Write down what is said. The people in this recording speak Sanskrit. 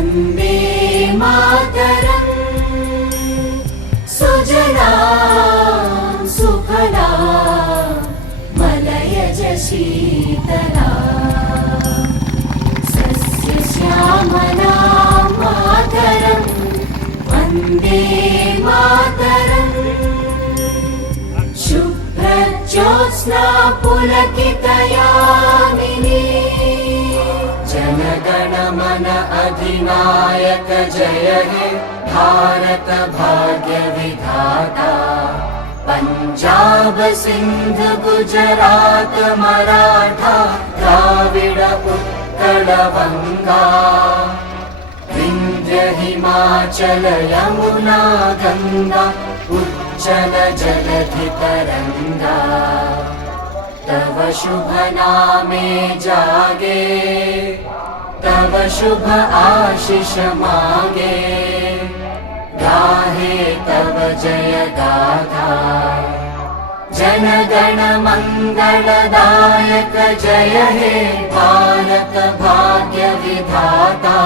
वन्दे मातरम्। सुजलां सुफलां मलयज शीतलां सस्यश्यामलां मातरं वन्दे मातरम्। शुभ्रज्योत्स्ना पुलकितयामिनी जनगण मन अधिनायक जय हे भारत भाग्य विधाता। पंजाब सिंध गुजरात मराठा द्राविड उत्कल बंगा विंध्य हिमाचल यमुना गंगा उच्चल जलधि तरंगा। तव शुभ नामे जागे तव शुभ आशीष मागे गाहे तव जय गाथा। जन गण मंगलदायक जय हे भारत भाग्य विधाता।